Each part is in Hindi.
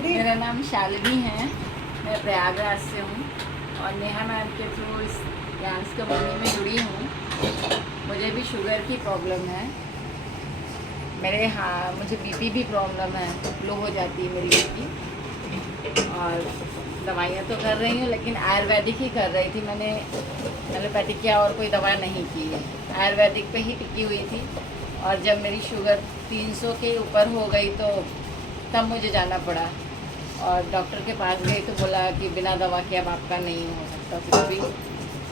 मेरा नाम शालिनी है, मैं प्रयागराज से हूँ और नेहा मैम के थ्रू इस डांस कम्युनिटी में जुड़ी हूँ। मुझे भी शुगर की प्रॉब्लम है, मुझे बीपी भी प्रॉब्लम है, लो हो जाती है मेरी बीपी। और दवाइयाँ तो कर रही हूँ लेकिन आयुर्वेदिक ही कर रही थी। मैंने एलोपैथिक या और कोई दवा नहीं की है, आयुर्वेदिक पे ही टिकी हुई थी। और जब मेरी शुगर 300 के ऊपर हो गई तो तब मुझे जाना पड़ा और डॉक्टर के पास गई तो बोला कि बिना दवा के अब आपका नहीं हो सकता। फिर भी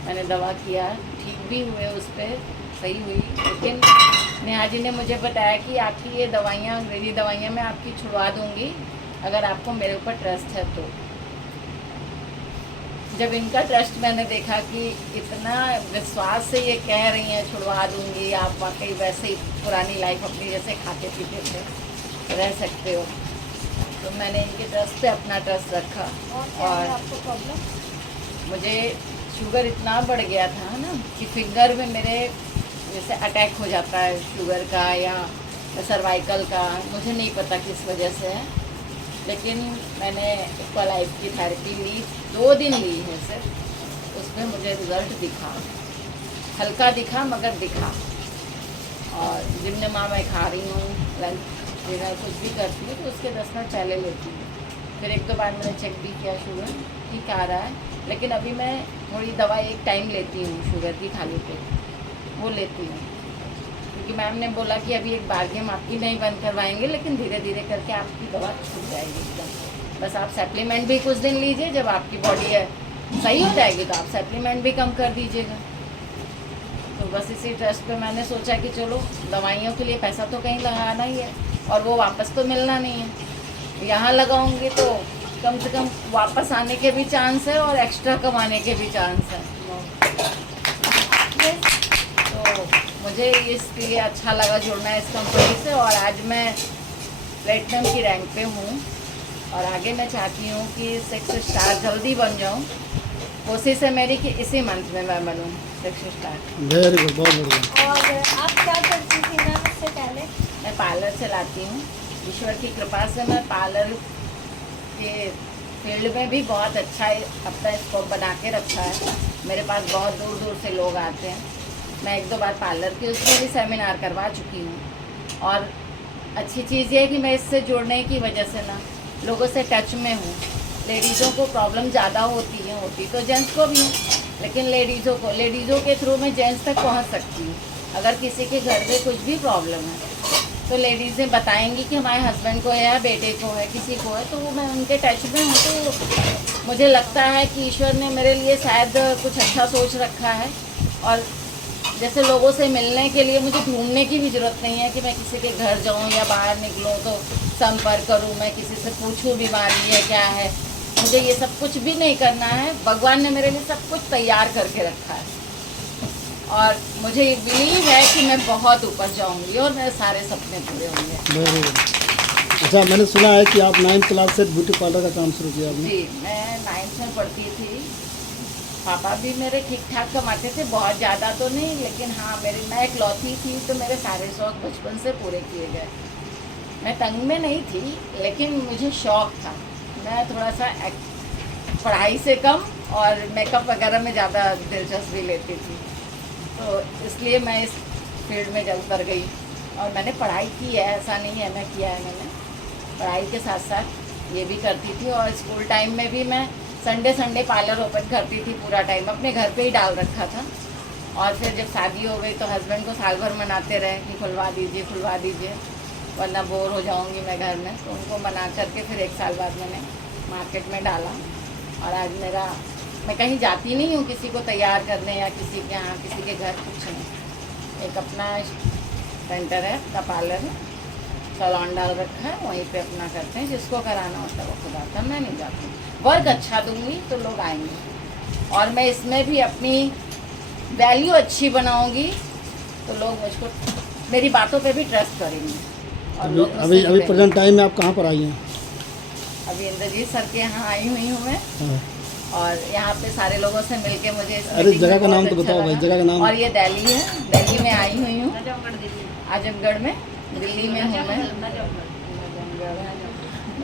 मैंने दवा किया, ठीक भी हुए, उस पर सही हुई। लेकिन नेहा जी ने मुझे बताया कि आपकी ये दवाइयाँ, अंग्रेजी दवाइयाँ मैं आपकी छुड़वा दूँगी अगर आपको मेरे ऊपर ट्रस्ट है तो। जब इनका ट्रस्ट मैंने देखा कि इतना विश्वास से ये कह रही हैं छुड़वा दूँगी, आप वाकई वैसे ही पुरानी लाइफ अपनी जैसे खाते पीते थे रह सकते हो, तो मैंने इनके ट्रस्ट पे अपना ट्रस्ट रखा। और आपको प्रॉब्लम? मुझे शुगर इतना बढ़ गया था ना कि फिंगर में मेरे जैसे अटैक हो जाता है शुगर का या सर्वाइकल का, मुझे नहीं पता किस वजह से है। लेकिन मैंने एक्वालाइफ की थेरेपी ली, 2 दिन ली है सिर्फ, उसमें मुझे रिज़ल्ट दिखा, हल्का दिखा मगर दिखा। और जिम्नमा मैं खा रही हूँ, लंच डिनर कुछ भी करती हूँ तो उसके 10 मिनट पहले लेती हूँ। फिर 1-2 बार मैंने चेक भी किया, शुगर ठीक आ रहा है। लेकिन अभी मैं थोड़ी दवा एक टाइम लेती हूँ शुगर की, खाली पेट वो लेती हूँ, क्योंकि मैम ने बोला कि अभी एक बार हम आपकी नहीं बंद करवाएंगे लेकिन धीरे धीरे करके आपकी दवा छूट जाएगी एकदम। बस आप सप्लीमेंट भी कुछ दिन लीजिए, जब आपकी बॉडी है सही हो जाएगी तो आप सप्लीमेंट भी कम कर दीजिएगा। तो बस इसी ट्रस्ट पे मैंने सोचा कि चलो दवाइयों के लिए पैसा तो कहीं लगाना ही है और वो वापस तो मिलना नहीं है। यहाँ लगाऊंगी तो कम से कम वापस आने के भी चांस है और एक्स्ट्रा कमाने के भी चांस है। तो मुझे इसलिए अच्छा लगा जुड़ना इस कंपनी से। और आज मैं प्लेटिनम की रैंक पे हूँ और आगे मैं चाहती हूँ कि 6 स्टार जल्दी बन जाऊँ। कोशिश है मेरी कि इसी मंथ में मैं बनूँ 6 स्टार। वेरी गुड, बहुत बढ़िया। और आप क्या करती थी मैम इससे पहले? मैं पार्लर चलाती हूँ, ईश्वर की कृपा से मैं पार्लर के फील्ड में भी बहुत अच्छा अपना स्कोप बना के रखा है। मेरे पास बहुत दूर दूर से लोग आते हैं। मैं 1-2 बार पार्लर के उसमें भी सेमिनार करवा चुकी हूँ। और अच्छी चीज़ ये है कि मैं इससे जुड़ने की वजह से ना लोगों से टच में हूँ। लेडीज़ों को प्रॉब्लम ज़्यादा होती तो जेंट्स को भी है, लेकिन लेडीज़ों के थ्रू मैं जेंट्स तक पहुँच सकती हूँ। अगर किसी के घर में कुछ भी प्रॉब्लम है तो लेडीज़ें बताएंगी कि हमारे हस्बैंड को है या बेटे को है, किसी को है, तो वो मैं उनके टच में हूँ। तो मुझे लगता है कि ईश्वर ने मेरे लिए शायद कुछ अच्छा सोच रखा है। और जैसे लोगों से मिलने के लिए मुझे ढूंढने की भी ज़रूरत नहीं है कि मैं किसी के घर जाऊँ या बाहर निकलूँ तो संपर्क करूँ, मैं किसी से पूछूँ बीमारी है क्या है। मुझे ये सब कुछ भी नहीं करना है, भगवान ने मेरे लिए सब कुछ तैयार करके रखा है। और मुझे बिलीव है कि मैं बहुत ऊपर जाऊंगी और मेरे सारे सपने पूरे होंगे। Very good. अच्छा, मैंने सुना है कि आप 9th क्लास से ब्यूटी पार्लर का काम शुरू किया आपने? जी, मैं 9th में पढ़ती थी। पापा भी मेरे ठीक ठाक कमाते थे, बहुत ज़्यादा तो नहीं, लेकिन हाँ मैं इकलौती थी तो मेरे सारे शौक बचपन से पूरे किए गए। मैं तंग में नहीं थी लेकिन मुझे शौक था। मैं थोड़ा सा पढ़ाई से कम और मेकअप वगैरह में ज़्यादा दिलचस्पी लेती थी, तो इसलिए मैं इस फील्ड में जल्द कर गई। और मैंने पढ़ाई की है, ऐसा नहीं है मैं किया है, मैंने पढ़ाई के साथ साथ ये भी करती थी। और स्कूल टाइम में भी मैं संडे पार्लर ओपन करती थी पूरा टाइम, अपने घर पे ही डाल रखा था। और फिर जब शादी हो गई तो हस्बैंड को साल भर मनाते रहे कि खुलवा दीजिए वरना बोर हो जाऊंगी मैं घर में, तो उनको मना करके फिर 1 साल बाद मैंने मार्केट में डाला। और आज मैं कहीं जाती नहीं हूँ किसी को तैयार करने या किसी के यहाँ किसी के घर, कुछ नहीं। एक अपना सेंटर है, का पार्लर है, सैलून डाल रखा है, वहीं पे अपना करते हैं। जिसको कराना होता है वो खुद आता है, मैं नहीं जाती। वर्क अच्छा दूंगी तो लोग आएंगे और मैं इसमें भी अपनी वैल्यू अच्छी बनाऊंगी तो लोग मुझको, मेरी बातों पे भी ट्रस्ट करेंगे। और लोग अभी प्रेजेंट टाइम में आप कहाँ पर आई हैं? अभी इंद्रजीत सर के यहाँ आई हुई हूँ मैं। हाँ। और यहाँ पे सारे लोगों से मिलके मुझे इस अरे मीटिंग जगह में का नाम बहुत तो अच्छा बताओ भाई, लगा। जगह का नाम। और ये दिल्ली है, दिल्ली में आई हुई हूँ, आजमगढ़ में, दिल्ली में हूँ मैं।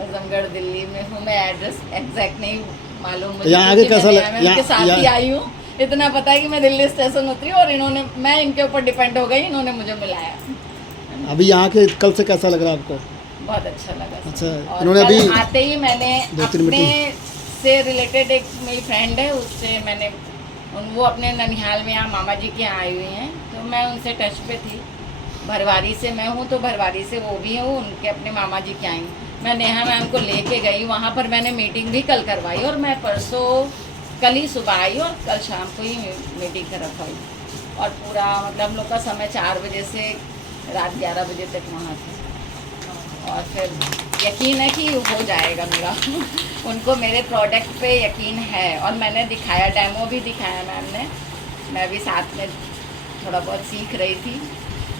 आजमगढ़ दिल्ली में हूँ। मैं एड्रेस एग्जैक्ट नहीं मालूम मुझे, यहाँ आगे क्योंकि कैसा मैं लग- मैं उनके यहाँ- साथ ही यहाँ- आई हूँ। इतना पता है कि मैं दिल्ली स्टेशन उतरी और इन्होंने, मैं इनके ऊपर डिपेंड हो गई, इन्होंने मुझे मिलाया। अभी यहाँ के कल से कैसा लग रहा है आपको? बहुत अच्छा लगा सर। अच्छा, और इन्होंने कल अभी आते ही मैंने 2-3 अपने से रिलेटेड एक मेरी फ्रेंड है, उससे मैंने वो अपने ननिहाल में यहाँ मामा जी के यहाँ आई हुई हैं, तो मैं उनसे टच पे थी। भरवारी से मैं हूँ तो भरवारी से वो भी हूँ, उनके अपने मामा जी के आई। मैं नेहा मैम को लेके गई, वहाँ पर मैंने मीटिंग भी कल करवाई और मैं परसों कल ही सुबह आई और कल शाम को ही मीटिंग कर रखवाई। और पूरा मतलब हम लोग का समय 4 बजे से रात 11 बजे तक वहाँ थे। और फिर यकीन है कि हो जाएगा मेरा उनको मेरे प्रोडक्ट पे यकीन है। और मैंने दिखाया, डेमो भी दिखाया मैम ने, मैं भी साथ में थोड़ा बहुत सीख रही थी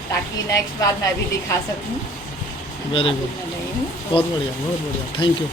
ताकि नेक्स्ट बार मैं भी दिखा सकूं। वेरी अभी गुड, मैं नहीं हूँ। बहुत बढ़िया, बहुत बढ़िया, थैंक यू।